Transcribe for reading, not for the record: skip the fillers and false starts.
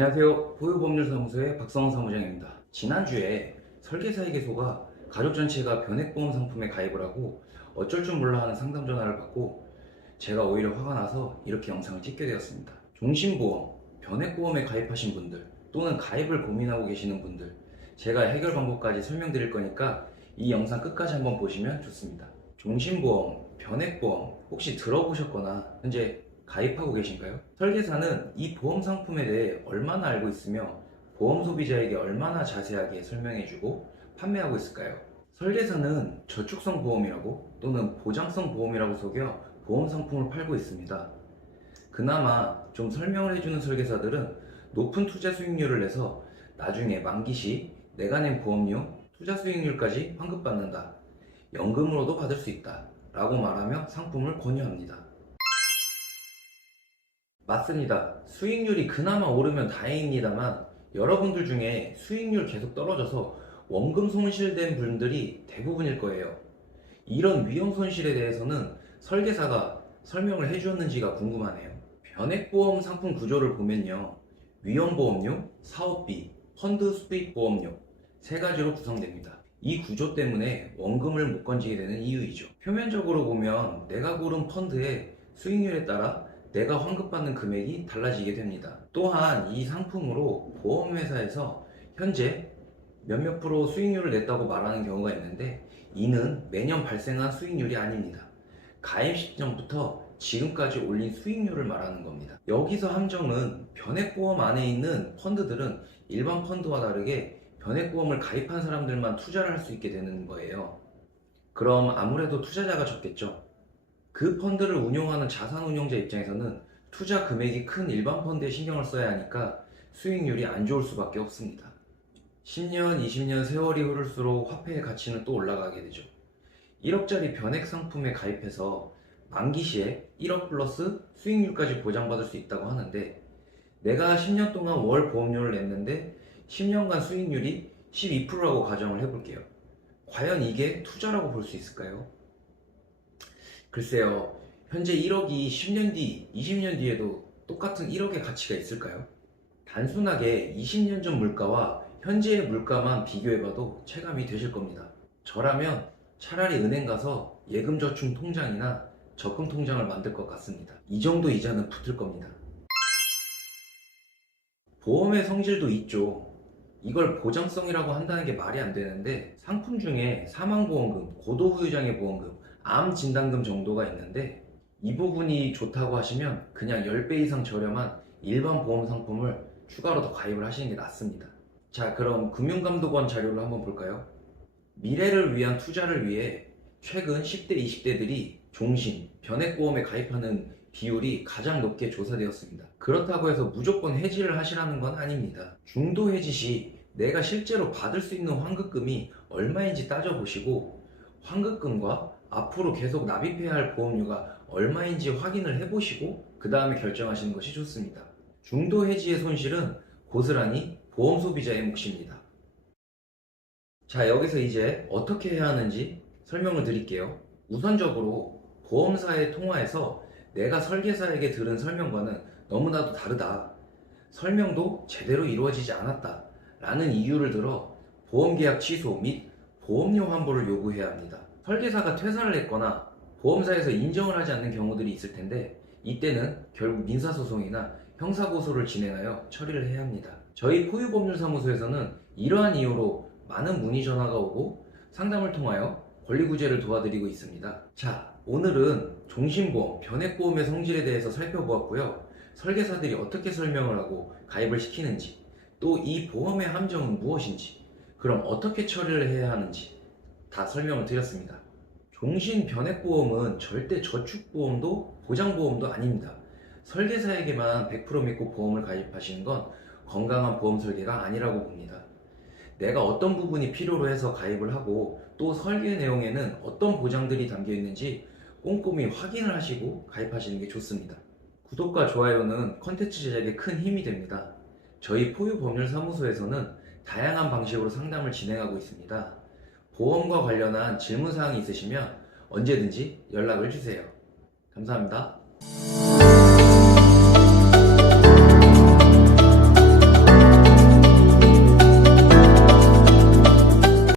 안녕하세요. 포유법률사무소의 박성원 사무장입니다. 지난주에 설계사에게소가 가족 전체가 변액보험 상품에 가입을 하고 어쩔 줄 몰라 하는 상담 전화를 받고 제가 오히려 화가 나서 이렇게 영상을 찍게 되었습니다. 종신보험, 변액보험에 가입하신 분들 또는 가입을 고민하고 계시는 분들, 제가 해결 방법까지 설명드릴 거니까 이 영상 끝까지 한번 보시면 좋습니다. 종신보험, 변액보험 혹시 들어보셨거나 현재 가입하고 계신가요? 설계사는 이 보험 상품에 대해 얼마나 알고 있으며 보험 소비자에게 얼마나 자세하게 설명해주고 판매하고 있을까요? 설계사는 저축성 보험이라고 또는 보장성 보험이라고 속여 보험 상품을 팔고 있습니다. 그나마 좀 설명을 해주는 설계사들은 높은 투자 수익률을 내서 나중에 만기 시 내가 낸 보험료, 투자 수익률까지 환급받는다, 연금으로도 받을 수 있다 라고 말하며 상품을 권유합니다. 맞습니다. 수익률이 그나마 오르면 다행입니다만 여러분들 중에 수익률 계속 떨어져서 원금 손실된 분들이 대부분일 거예요. 이런 위험 손실에 대해서는 설계사가 설명을 해주었는지가 궁금하네요. 변액보험 상품 구조를 보면요, 위험보험료, 사업비, 펀드 수익 보험료 세 가지로 구성됩니다. 이 구조 때문에 원금을 못 건지게 되는 이유이죠. 표면적으로 보면 내가 고른 펀드의 수익률에 따라 내가 환급받는 금액이 달라지게 됩니다. 또한 이 상품으로 보험회사에서 현재 몇몇 프로 수익률을 냈다고 말하는 경우가 있는데 이는 매년 발생한 수익률이 아닙니다. 가입 시점부터 지금까지 올린 수익률을 말하는 겁니다. 여기서 함정은 변액보험 안에 있는 펀드들은 일반 펀드와 다르게 변액보험을 가입한 사람들만 투자를 할 수 있게 되는 거예요. 그럼 아무래도 투자자가 적겠죠. 그 펀드를 운용하는 자산운용자 입장에서는 투자 금액이 큰 일반 펀드에 신경을 써야 하니까 수익률이 안 좋을 수밖에 없습니다. 10년, 20년 세월이 흐를수록 화폐의 가치는 또 올라가게 되죠. 1억짜리 변액 상품에 가입해서 만기 시에 1억 플러스 수익률까지 보장받을 수 있다고 하는데 내가 10년 동안 월 보험료를 냈는데 10년간 수익률이 12%라고 가정을 해볼게요. 과연 이게 투자라고 볼 수 있을까요? 글쎄요, 현재 1억이 10년 뒤, 20년 뒤에도 똑같은 1억의 가치가 있을까요? 단순하게 20년 전 물가와 현재의 물가만 비교해봐도 체감이 되실 겁니다. 저라면 차라리 은행 가서 예금저축 통장이나 적금 통장을 만들 것 같습니다. 이 정도 이자는 붙을 겁니다. 보험의 성질도 있죠. 이걸 보장성이라고 한다는 게 말이 안 되는데 상품 중에 사망보험금, 고도후유장애 보험금, 암 진단금 정도가 있는데 이 부분이 좋다고 하시면 그냥 10배 이상 저렴한 일반 보험 상품을 추가로 더 가입을 하시는 게 낫습니다. 자, 그럼 금융감독원 자료를 한번 볼까요? 미래를 위한 투자를 위해 최근 10대, 20대들이 종신, 변액보험에 가입하는 비율이 가장 높게 조사되었습니다. 그렇다고 해서 무조건 해지를 하시라는 건 아닙니다. 중도 해지 시 내가 실제로 받을 수 있는 환급금이 얼마인지 따져보시고 환급금과 앞으로 계속 납입해야 할 보험료가 얼마인지 확인을 해보시고 그 다음에 결정하시는 것이 좋습니다. 중도 해지의 손실은 고스란히 보험 소비자의 몫입니다. 자, 여기서 이제 어떻게 해야 하는지 설명을 드릴게요. 우선적으로 보험사의 통화에서 내가 설계사에게 들은 설명과는 너무나도 다르다, 설명도 제대로 이루어지지 않았다 라는 이유를 들어 보험계약 취소 및 보험료 환불을 요구해야 합니다. 설계사가 퇴사를 했거나 보험사에서 인정을 하지 않는 경우들이 있을 텐데 이때는 결국 민사소송이나 형사고소를 진행하여 처리를 해야 합니다. 저희 포유법률사무소에서는 이러한 이유로 많은 문의 전화가 오고 상담을 통하여 권리구제를 도와드리고 있습니다. 자, 오늘은 종신보험, 변액보험의 성질에 대해서 살펴보았고요. 설계사들이 어떻게 설명을 하고 가입을 시키는지, 또 이 보험의 함정은 무엇인지, 그럼 어떻게 처리를 해야 하는지 다 설명을 드렸습니다. 종신 변액보험은 절대 저축보험도 보장보험도 아닙니다. 설계사에게만 100% 믿고 보험을 가입하시는 건 건강한 보험 설계가 아니라고 봅니다. 내가 어떤 부분이 필요로 해서 가입을 하고 또 설계 내용에는 어떤 보장들이 담겨 있는지 꼼꼼히 확인을 하시고 가입하시는 게 좋습니다. 구독과 좋아요는 컨텐츠 제작에 큰 힘이 됩니다. 저희 포유법률사무소에서는 다양한 방식으로 상담을 진행하고 있습니다. 보험과 관련한 질문사항이 있으시면 언제든지 연락을 주세요. 감사합니다.